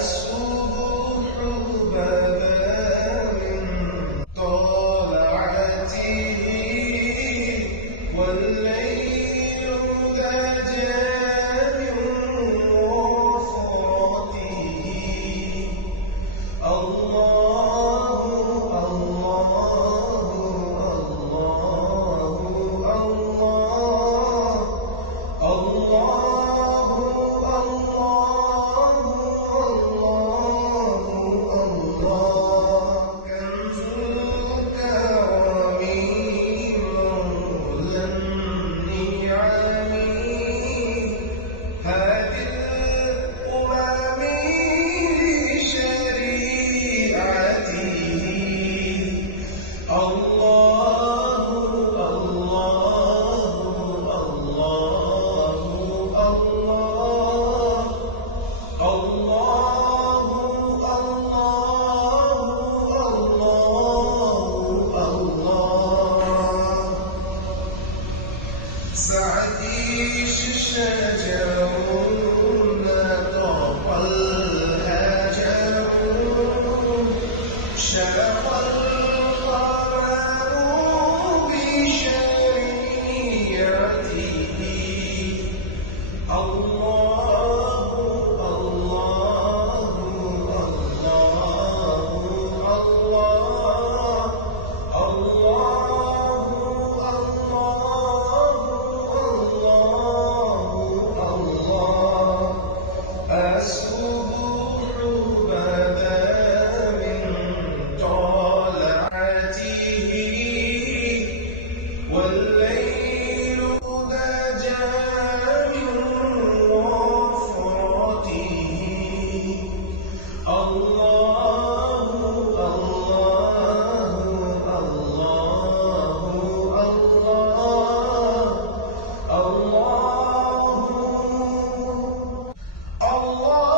الصبح بدا من طلعته والليل دجى من وفرته. الله الله الله الله سعدي الشجر نطق الهجر شرق القمر بشريعته. الله الله الله الله. الصبح بدا من طلعته والليل دجى من وفرته. الله الله الله الله الله.